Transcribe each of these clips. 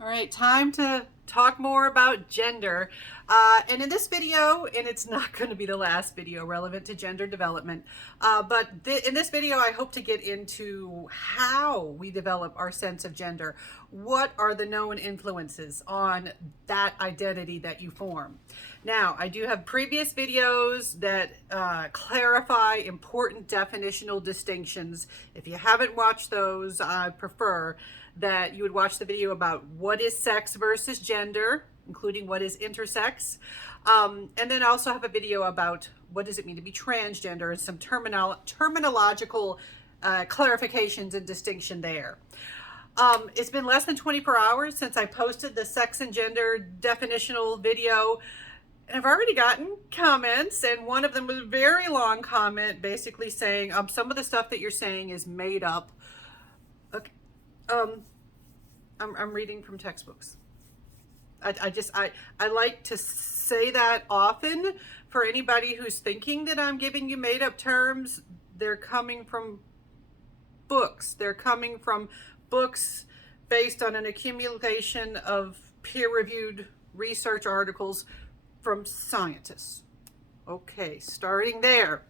All right, time to talk more about gender. And in this video, and it's not going to be the last video relevant to gender development, but in this video, I hope to get into how we develop our sense of gender. What are the known influences on that identity that you form? Now, I do have previous videos that clarify important definitional distinctions. If you haven't watched those, I prefer that you would watch the video about what is sex versus gender, including what is intersex. And then I also have a video about what does it mean to be transgender and some terminological clarifications and distinction there. It's been less than 24 hours since I posted the sex and gender definitional video. And I've already gotten comments, and one of them was a very long comment basically saying some of the stuff that you're saying is made up. Okay. I'm reading from textbooks. I like to say that often for anybody who's thinking that I'm giving you made up terms. They're coming from books. They're coming from books based on an accumulation of peer-reviewed research articles from scientists. Okay, starting there.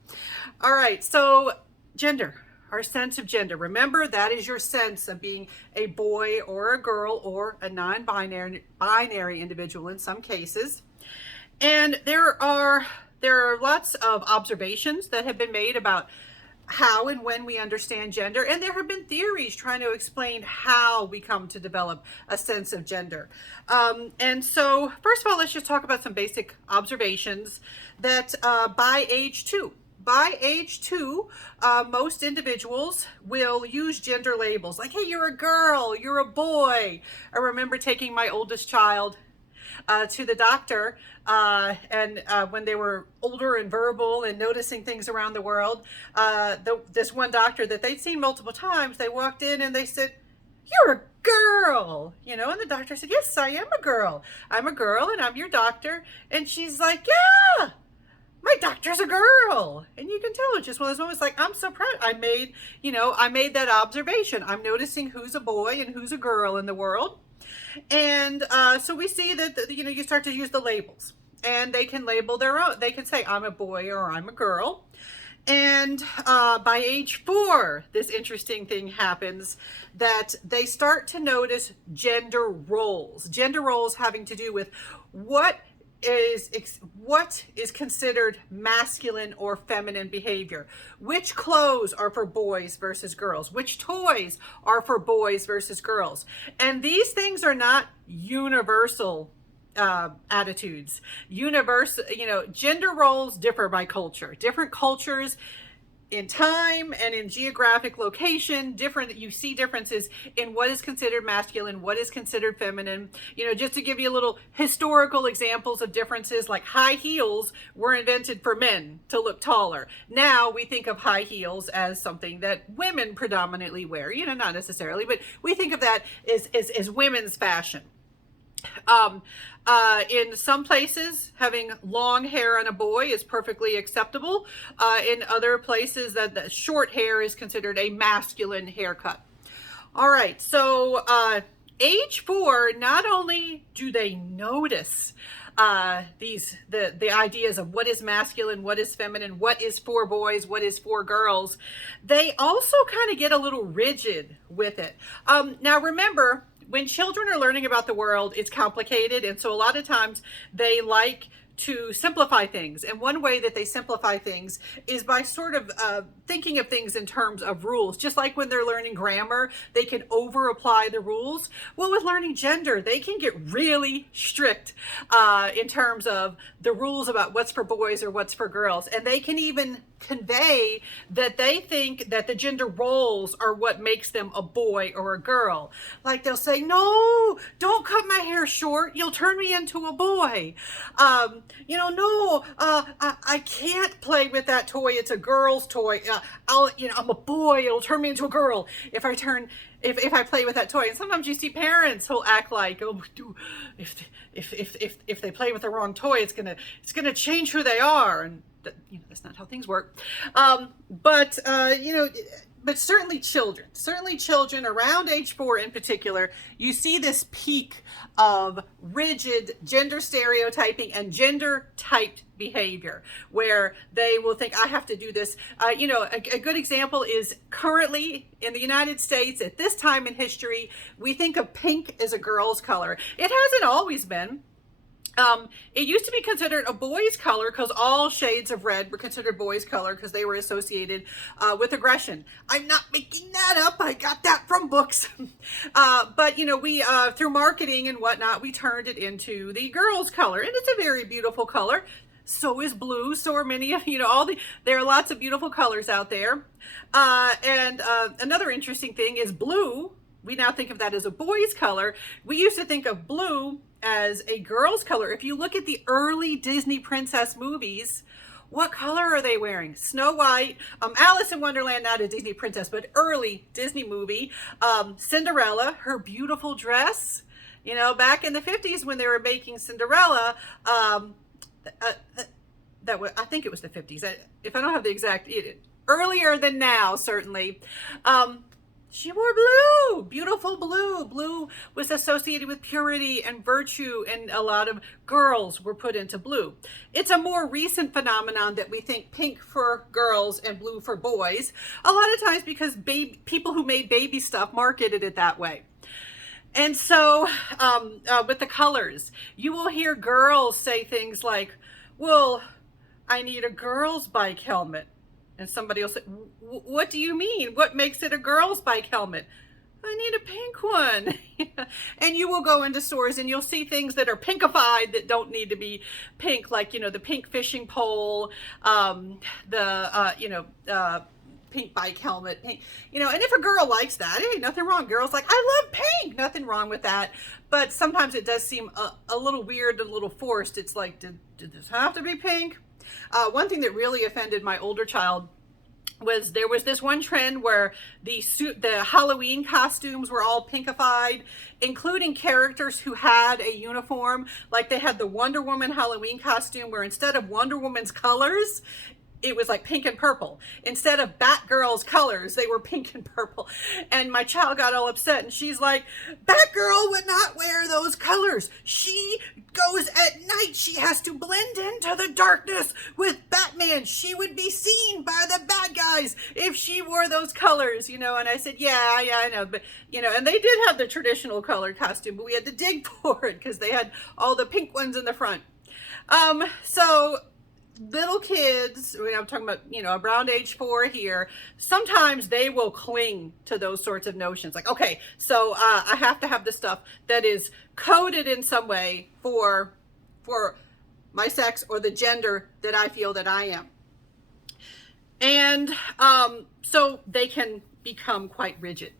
All right, so gender. Our sense of gender. Remember, that is your sense of being a boy or a girl or a non-binary individual in some cases. And there are lots of observations that have been made about how and when we understand gender, and there have been theories trying to explain how we come to develop a sense of gender. And so, first of all, let's just talk about some basic observations that by age two, most individuals will use gender labels like, hey, you're a girl, you're a boy. I remember taking my oldest child to the doctor and when they were older and verbal and noticing things around the world, this one doctor that they'd seen multiple times, they walked in and they said, you're a girl, and the doctor said, yes, I am a girl. I'm a girl and I'm your doctor. And she's like, yeah, my doctor's a girl. And you can tell it's just one of those moments like, I'm so proud. I made that observation. I'm noticing who's a boy and who's a girl in the world. And so we see that, you start to use the labels, and they can label their own. They can say, I'm a boy or I'm a girl. And by age 4, this interesting thing happens, that they start to notice gender roles having to do with what is considered masculine or feminine behavior. Which clothes are for boys versus girls? Which toys are for boys versus girls? And these things are not universal attitudes. Gender roles differ by culture. Different cultures in time and in geographic location, you see differences in what is considered masculine, what is considered feminine. Just to give you a little historical examples of differences, like high heels were invented for men to look taller. Now we think of high heels as something that women predominantly wear, not necessarily, but we think of that as women's fashion. In some places, having long hair on a boy is perfectly acceptable. In other places, that the short hair is considered a masculine haircut. All right, so age 4, not only do they notice the ideas of what is masculine, what is feminine, what is for boys, what is for girls, they also kind of get a little rigid with it. Now remember, when children are learning about the world, it's complicated, and so a lot of times they like to simplify things. And one way that they simplify things is by sort of thinking of things in terms of rules. Just like when they're learning grammar, they can over apply the rules. Well, with learning gender, they can get really strict in terms of the rules about what's for boys or what's for girls. And they can even convey that they think that the gender roles are what makes them a boy or a girl. Like they'll say, no, don't cut my hair short. You'll turn me into a boy. I can't play with that toy. It's a girl's toy. I'm a boy. It'll turn me into a girl if I play with that toy. And sometimes you see parents who'll act like, oh, if they play with the wrong toy, it's gonna change who they are. And that's not how things work. But but certainly children around age 4 in particular, you see this peak of rigid gender stereotyping and gender typed behavior where they will think, I have to do this. A good example is currently in the United States at this time in history, we think of pink as a girl's color. It hasn't always been. It used to be considered a boy's color because all shades of red were considered boys' color because they were associated with aggression. I'm not making that up. I got that from books. But we through marketing and whatnot, we turned it into the girls' color, and it's a very beautiful color. So is blue. So are many of there are lots of beautiful colors out there. And another interesting thing is blue. We now think of that as a boy's color. We used to think of blue as a girl's color. If you look at the early Disney princess movies, what color are they wearing? Snow White, Alice in Wonderland, not a Disney princess, but early Disney movie. Cinderella, her beautiful dress. Back in the 50s when they were making Cinderella, I think it was the 50s. If I don't have the exact, earlier than now, certainly. She wore blue, beautiful blue. Blue was associated with purity and virtue, and a lot of girls were put into blue. It's a more recent phenomenon that we think pink for girls and blue for boys, a lot of times because people who made baby stuff marketed it that way. And so with the colors, you will hear girls say things like, well, I need a girl's bike helmet. And somebody will say, what do you mean? What makes it a girl's bike helmet? I need a pink one. And you will go into stores and you'll see things that are pinkified that don't need to be pink, like, the pink fishing pole, pink bike helmet, pink, and if a girl likes that, hey, nothing wrong. Girls like, I love pink, nothing wrong with that. But sometimes it does seem a little weird, a little forced. It's like, did this have to be pink? One thing that really offended my older child was there was this one trend where the Halloween costumes were all pinkified, including characters who had a uniform. Like they had the Wonder Woman Halloween costume where instead of Wonder Woman's colors, it was like pink and purple. Instead of Batgirl's colors, they were pink and purple. And my child got all upset and she's like, Batgirl would not wear those colors. She goes at night. She has to blend into the darkness with Batman. She would be seen by the bad guys if she wore those colors, And I said, yeah, I know. But, and they did have the traditional colored costume, but we had to dig for it because they had all the pink ones in the front. So little kids, I'm talking about, around age 4 here, sometimes they will cling to those sorts of notions. Like, okay, so I have to have this stuff that is coded in some way for my sex or the gender that I feel that I am. And so they can become quite rigid.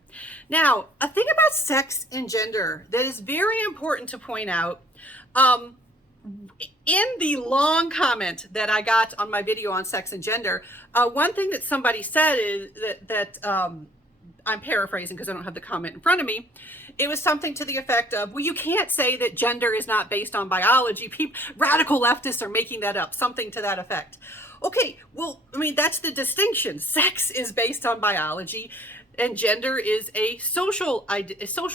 Now, a thing about sex and gender that is very important to point out, in the long comment that I got on my video on sex and gender, one thing that somebody said is that I'm paraphrasing because I don't have the comment in front of me. It was something to the effect of, well, you can't say that gender is not based on biology. Radical leftists are making that up, something to that effect. Okay, well, that's the distinction. Sex is based on biology, and gender is a social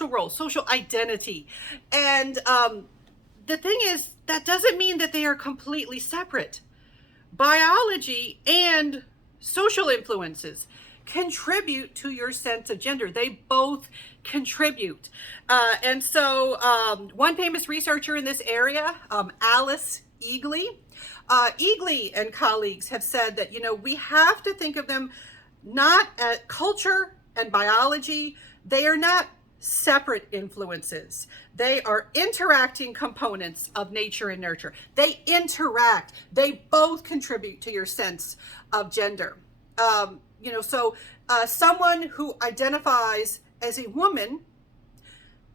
role, social identity. And the thing is, that doesn't mean that they are completely separate. Biology and social influences contribute to your sense of gender. They both contribute. And so one famous researcher in this area, Alice Eagley and colleagues have said that, we have to think of them not as culture and biology. They are not separate influences. They are interacting components of nature and nurture. They interact. They both contribute to your sense of gender. Someone who identifies as a woman,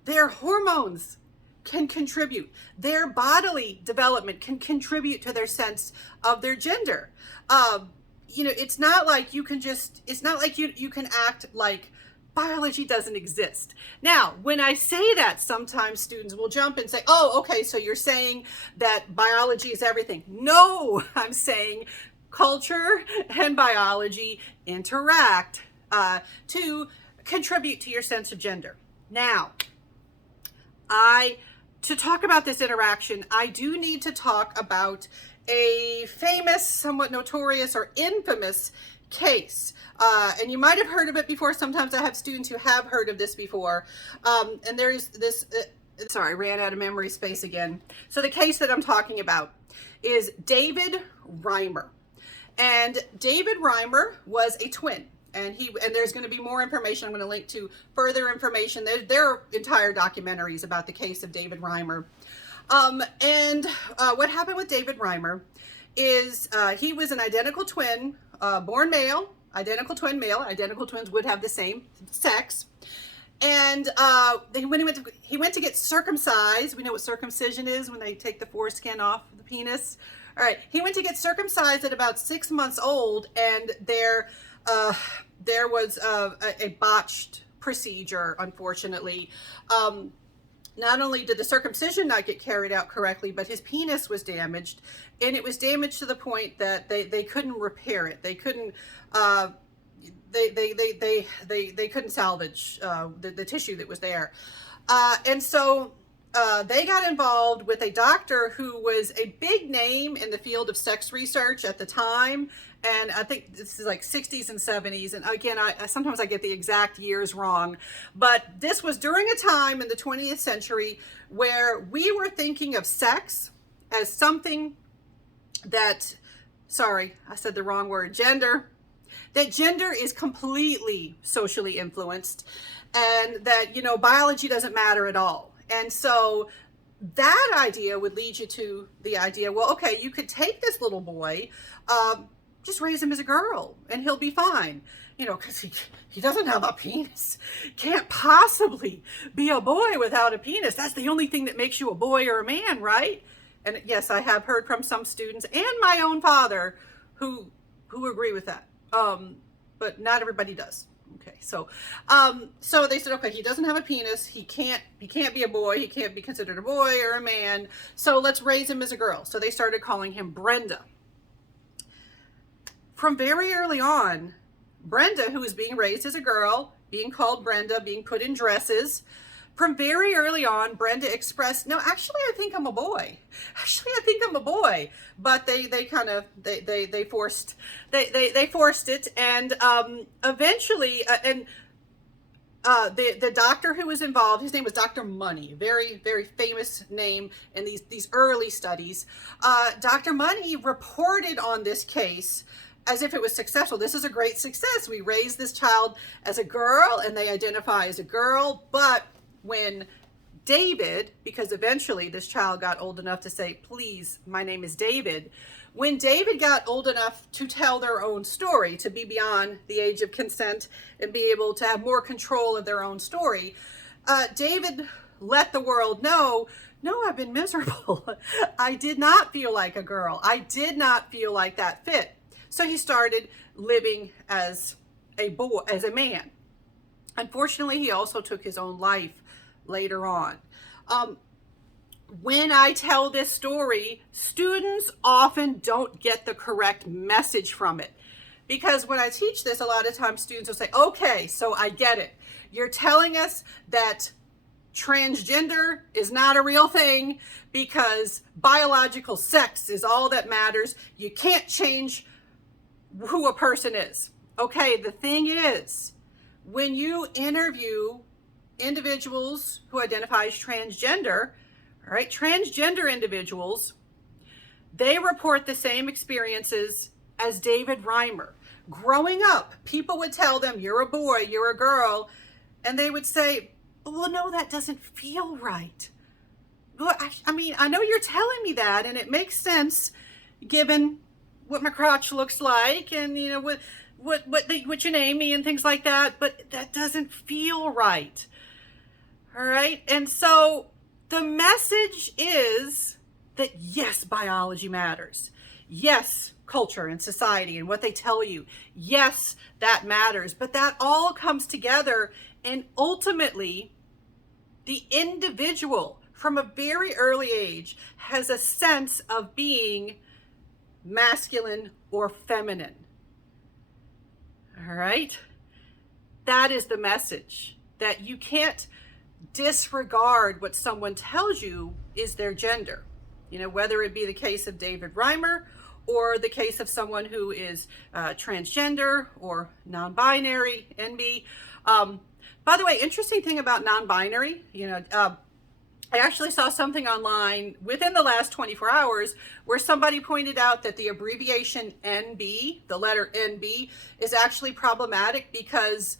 their hormones can contribute. Their bodily development can contribute to their sense of their gender. It's not like you can you can act like biology doesn't exist. Now, when I say that, sometimes students will jump and say, oh, okay, so you're saying that biology is everything. No, I'm saying culture and biology interact. to contribute to your sense of gender. Now, to talk about this interaction, I do need to talk about a famous, somewhat notorious, or infamous case. And you might have heard of it before. Sometimes I have students who have heard of this before. And there's this, sorry, I ran out of memory space again. So the case that I'm talking about is David Reimer. And David Reimer was a twin. And there's going to be more information. I'm going to link to further information. There are entire documentaries about the case of David Reimer. What happened with David Reimer is he was an identical twin, born male, identical twin male. Identical twins would have the same sex. And he went to get circumcised. We know what circumcision is, when they take the foreskin off the penis. All right, he went to get circumcised at about 6 months old, and there was a botched procedure, unfortunately. Not only did the circumcision not get carried out correctly, but his penis was damaged, and it was damaged to the point that they couldn't repair it. They couldn't they couldn't salvage the tissue that was there, and so they got involved with a doctor who was a big name in the field of sex research at the time. And I think this is like 60s and 70s. And again, sometimes I get the exact years wrong, but this was during a time in the 20th century where we were thinking of sex as something that, sorry, I said the wrong word, gender, that gender is completely socially influenced, and that, biology doesn't matter at all. And so that idea would lead you to the idea, well, okay, you could take this little boy, just raise him as a girl and he'll be fine, because he doesn't have a penis. Can't possibly be a boy without a penis. That's the only thing that makes you a boy or a man, right? And yes, I have heard from some students and my own father who agree with that. But not everybody does. Okay, so they said, okay, he doesn't have a penis. He can't be a boy. He can't be considered a boy or a man. So let's raise him as a girl. So they started calling him Brenda. From very early on, Brenda, who was being raised as a girl, being called Brenda, being put in dresses, from very early on, Brenda expressed, no, actually, I think I'm a boy. Actually, I think I'm a boy. But they forced it, and eventually, the doctor who was involved, his name was Dr. Money, very, very famous name in these early studies. Dr. Money reported on this case as if it was successful. This is a great success. We raised this child as a girl, and they identify as a girl. But when David, because eventually this child got old enough to say, please, my name is David. When David got old enough to tell their own story, to be beyond the age of consent and be able to have more control of their own story, David let the world know, no, I've been miserable. I did not feel like a girl. I did not feel like that fit. So he started living as a boy, as a man. Unfortunately, he also took his own life later on. When I tell this story, students often don't get the correct message from it. Because when I teach this, a lot of times students will say, okay, so I get it. You're telling us that transgender is not a real thing because biological sex is all that matters. You can't change who a person is. Okay, the thing is, when you interview individuals who identify as transgender, all right, transgender individuals, they report the same experiences as David Reimer. Growing up, people would tell them, you're a boy, you're a girl, and they would say, well, no, that doesn't feel right. Well, I mean, I know you're telling me that, and it makes sense given what my crotch looks like, and what you name me and things like that, but that doesn't feel right. All right, and so the message is that yes, biology matters. Yes, culture and society and what they tell you. Yes, that matters, but that all comes together, and ultimately the individual from a very early age has a sense of being masculine or feminine. All right. that is the message, that you can't disregard what someone tells you is their gender. You know, whether it be the case of David Reimer or the case of someone who is transgender or non-binary, NB. By the way, interesting thing about non-binary, I actually saw something online within the last 24 hours where somebody pointed out that the abbreviation NB, the letter NB, is actually problematic because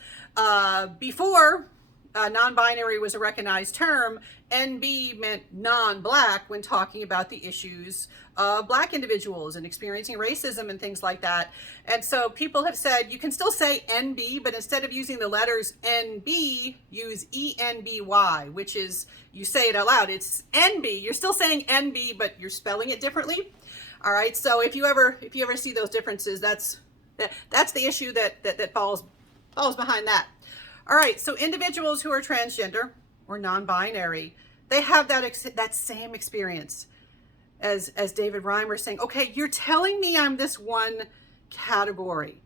before non-binary was a recognized term, NB meant non-black when talking about the issues of black individuals and experiencing racism and things like that. And so people have said you can still say NB, but instead of using the letters NB, use ENBY, which is, you say it out loud, it's NB. You're still saying NB, but you're spelling it differently. All right, so if you ever see those differences, that's the issue that falls behind that. All right, so individuals who are transgender or non-binary, they have that same experience as David Reimer saying, okay, you're telling me I'm this one category,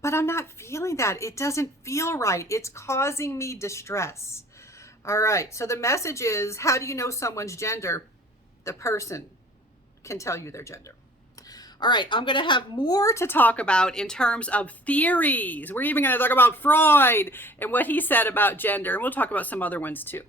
but I'm not feeling that. It doesn't feel right. It's causing me distress. All right, so the message is, how do you know someone's gender? The person can tell you their gender. All right, I'm going to have more to talk about in terms of theories. We're even going to talk about Freud and what he said about gender, and we'll talk about some other ones too.